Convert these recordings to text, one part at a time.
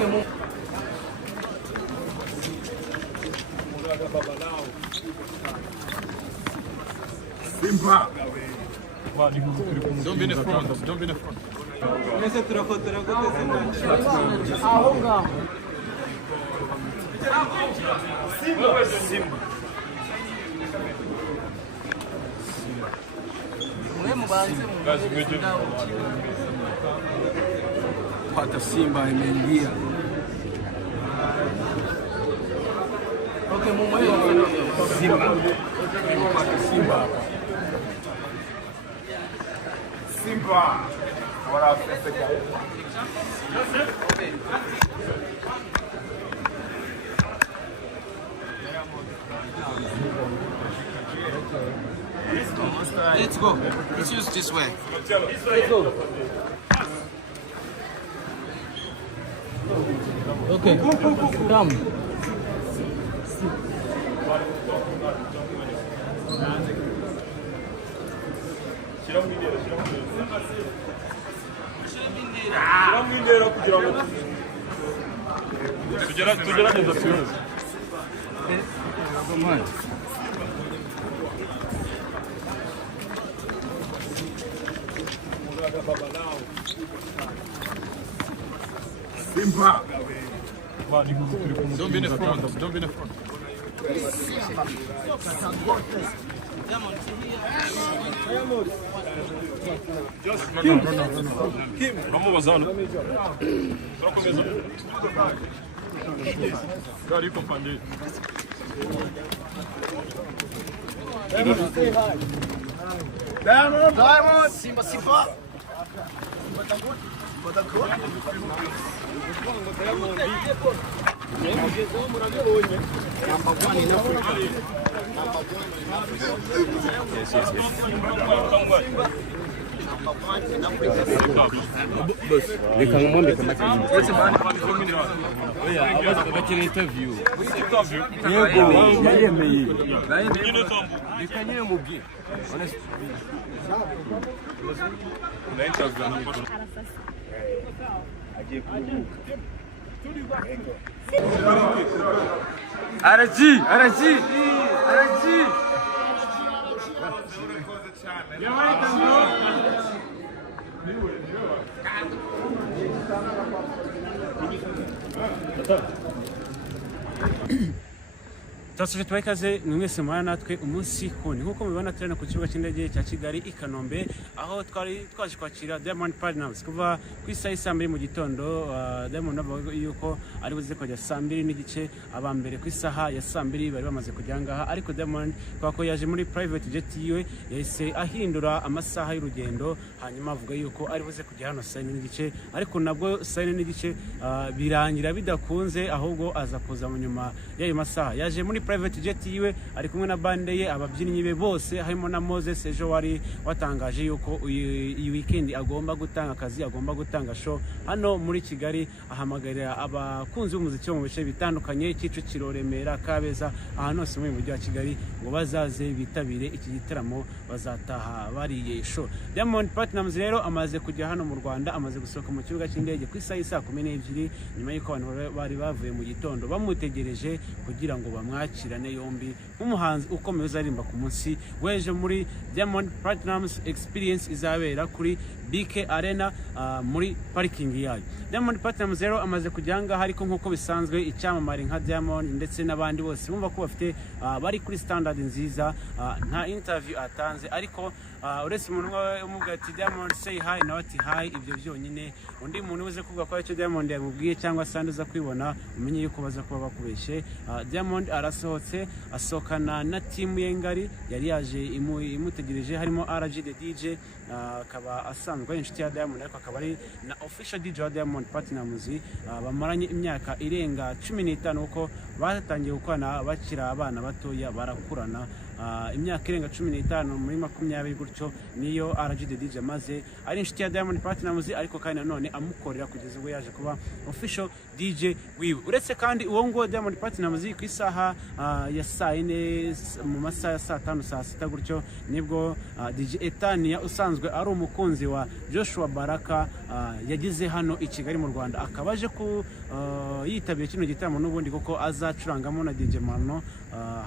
Don't be in the front. Don't be in the front. Pata Simba imeingia. Okay, mumoyo. Simba. Pata Simba. Simba. What up, Africa? Let's go. Let's use this way. Let's go. Okay. Come. Simba. Don't be in the front. Don't be in the front. Vamos vazando. Troca o mesmo. Gari companhia. Diamond. Simba. Simba tá good. Araji. Tasuje twakaze mwese mwana natwe umunsi kuni nkuko mubibona turena ku kibuga cy'indege cya Kigali i Kanombe aho twari twaje kwakira Diamond Platnumz kuva ku isaha y'isambiri mu gitondo. Diamond navuga yuko ari buze kujya sambiri n'igice abambere ku isaha ya sambiri bari bamaze kujya ngaha, ariko Diamond kwako yaje muri private jet yiwe yahise ahindura amasaha y'urugendo, hanyuma avuga yuko ari buze kujya hano saa 9 n'igice, ariko nabwo saa 9 n'igice birangira bidakunze, ahubwo aza kuza mu nyuma y'ayo masaha. Yaje muri private jet yiwe ari kumwe na bande ye, ababyinnyi be bose harimo na Moses ejo wari watangaje yuko iyi weekend agomba gutanga akazi, agomba gutanga show hano muri Kigali. Ahamagarira abakunzi b'umuziki mu bice bitandukanye, Kicukiro, Remera, Kabeza, ahantu hose mu mujyi wa Kigali ngo bazaze bitabire iki gitaramo, bazataha bariye show. Diamond Platnumz rero amaze kujya hano mu Rwanda, amaze gusohoka mu kibuga cy'indege ku isaha y'isa 12 nyuma y'uko abantu bari bavuye mu gitondo bamutegereje kugira ngo bamwakirane yombi nk'umuhanzi ukomeye uzarimba ku munsi weje muri Diamond Platnumz Experience izabera kuri BK Arena muri parking yayo. Diamond Platnumz rero amaze kujyanga, ariko nkuko bisanzwe icyamamare nka Diamond ndetse n'abandi bose bumva ko bafite bari kuri standard nziza, nta interview atanze, ariko uretse umuntu umubwira ati Diamond say hi na ati hi, ibyo byonyine undi muntu uze kuvuga ko icyo Diamond yamubwiye cyangwa sandi uza kwibona umenye yuko baza kuba bakubeshye. Diamond arasohotse asohokana na team ye ngari yari yaje imutegereje, harimo RG the DJ, akaba asanzwe inshuti ya Diamond, ariko akaba ari na official DJ wa Diamond Platnumz. Bamaranye imyaka irenga 15 uko batangiye gukorana bakira abana batoya barakurana. imyaka irenga 15 muri 20 gutyo niyo RGD DJ maze ari inshuti ya Diamond Platnumz ariko kandi nanone amukorera kugeza ubwo yaje kuba official DJ wiwe. Uretse kandi uwo ngo Diamond Platnumz ku isaha ya saa 4 mu masaha ya saa 5 saa 6 gutyo nibwo DJ Etania usanzwe ari umukunzi wa Joshua Baraka yagize hano i Kigali mu Rwanda, akabaje ku yitabira kino gitaramo n'ubundi kuko azacurangamo na DJ Mano,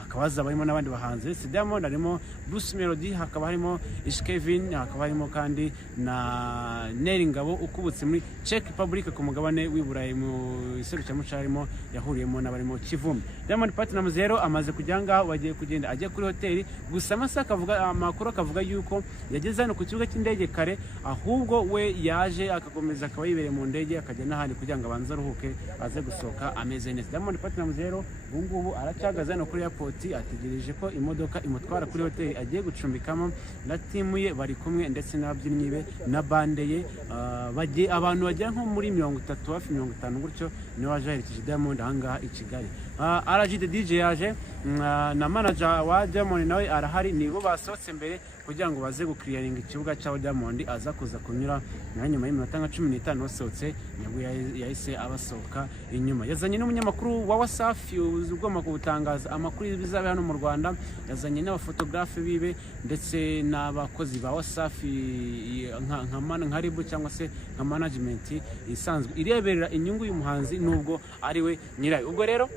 akabaza barimo n'abandi bahanzi. Diamond harimo Bruce Melody, hakaba harimo Kevin, hakaba harimo kandi na Neri Ngabo ukubutse muri Czech Republic ku mugabane w'Iburayi mu iserukiramuco harimo yahuriyemo n'abarimo Kivumbi. Diamond Platnumz rero amaze kujya ngaho bagiye kugenda ajya kuri hoteli, gusa amakuru akavuga yuko yageze hano ku kibuga cy'indege kare, ahubwo we yaje akakomeza akaba yibereye mu ndege akajya n'ahandi kugira ngo abanze aruhuke aze gusohoka ameze neza. Diamond Platnumz rero ubungubu aracyahagaze hano kuri airport ategereje ko imodoka imutwara kuri hoteli agiye gucumbikamo na timu ye bari kumwe ndetse n'ababyinnyi be na bande ye. Abantu bagera nko muri 30 hafi 50 gutyo niwe waje aherekeje Diamond ahangaha i Kigali. RGD DJ yaje na manager wa Diamond nawe arahari, nibo basohotse mbere kugira ngo baze gukiriyaringa ikibuga cya Diamond aza kuza kunyura na nyuma y'iminota nka 15 wasohotse nibwo yahise abasohoka inyuma. Yazanye n'umunyamakuru wa Wasafi ugomba gutangaza amakuru bizabe hano mu Rwanda, yazanye n'abafotografe bibe ndetse n'abakozi ba Wasafi nka Ribu cyangwa se nka management isanzwe ireberera inyungu y'umuhanzi nubwo ari we nyirayo. Ubwo rero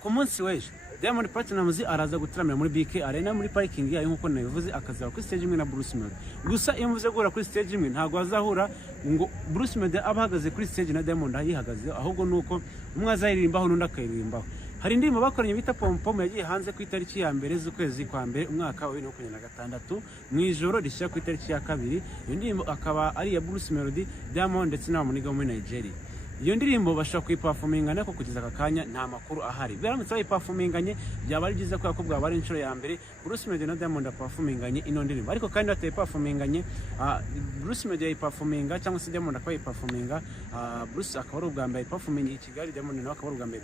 ku munsi w'ejo Diamond Platnumz araza gutaramira muri BK Arena muri parking yayo nkuko nabivuze, akazaba kuri stage imwe na Bruce Melody. Gusa iyo mvuze guhura kuri stage imwe ntago azahura ngo Bruce Melody abahagaze kuri stage na Diamond ayihagaze, ahubwo nuko umwe azaririmbaho n'undi akaririmbaho. Hari indirimbo bakoranye bita Pompom yagiye hanze ku itariki ya mbere z'ukwezi kwa mbere umwaka wa 2026 mu ijoro rishyira ku itariki ya kabiri. Iyo ndirimbo akaba ari ya Bruce Melody, Diamond ndetse n'abamuniga muri Nigeria. Iyo ndirimbo bashaka kuyiperformingana ko kugeza akakanya nta makuru ahari. Biramutse bayiperforminganye byaba ari byiza ko yakubwa bari inshuro ya mbere Bruce Melody na Diamond performinganye ino ndirimbo, ariko kandi batayiperforminganye Bruce Melody yayiperforminga cyangwa se Diamond akayiperforminga, Bruce akaba ari ubwa mbere performing i Kigali, Diamond nawe akaba ari ubwa mbere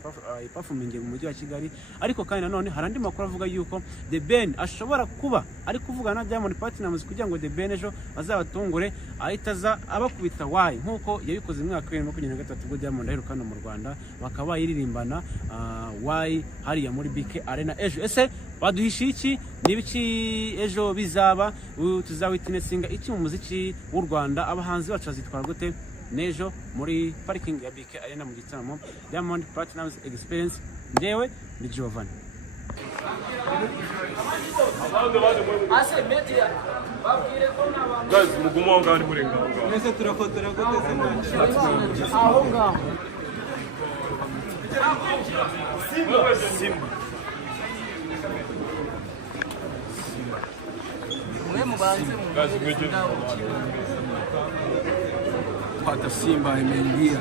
performing mu mujyi wa Kigali. Ariko kandi nanone hari andi makuru avuga yuko The Ben ashobora kuba ari kuvugana na Diamond Platnumz kugira ngo The Ben ejo azabatungure ahitaza abakubita wayi nkuko yabikoze mu mwaka wa 2023 ubwo Diamond aherukana mu Rwanda bakaba yiririmbana wayi hariya muri BK Arena ejo. Ese baduhisha iki? Nibiki ejo bizaba? Tuzawitnessinga iki mu muziki w'u Rwanda? Abahanzi bacu bazitwara gute nejo muri parking ya BK Arena mu gitaramo Diamond Platnumz Experience? Ndewe ni Giovanni. Guys, mugumo ngari muri ngaho. Nese turafotora gute se? aho ngaho Simba. Mwe mubanze mu. Guys, mweje. Pata Simba imeingia.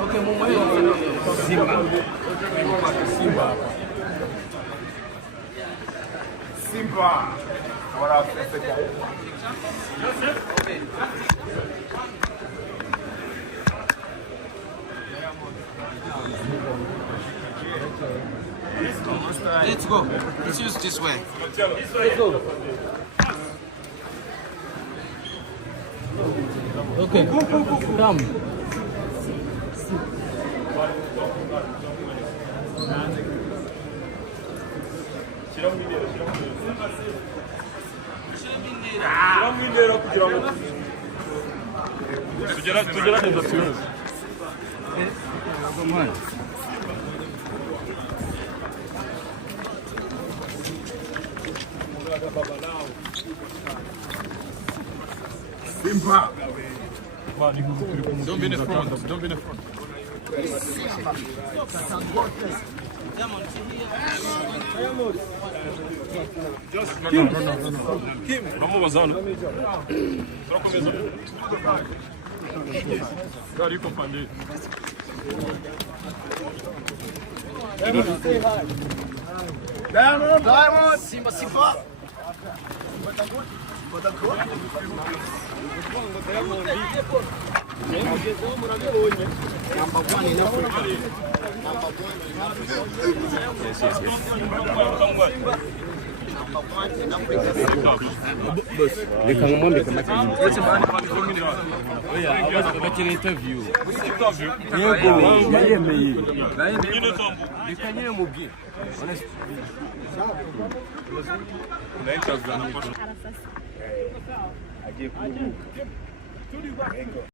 Okay, mumo Simba. Simba. Simba. What up, Africa? Let's go. Let's use this way. Let's go. Okay. Come. Tugerageza tuyoze. Simba. Don't be in the front. Don't be in the front. Vamos vazando. Turakomeza. Gari company. Diamond. Simba. Simba. Reka nkumwambike make. Oya, bakira interview. Yego, yayemeye. Reka nyine mubwire. Agiye kuruhuka.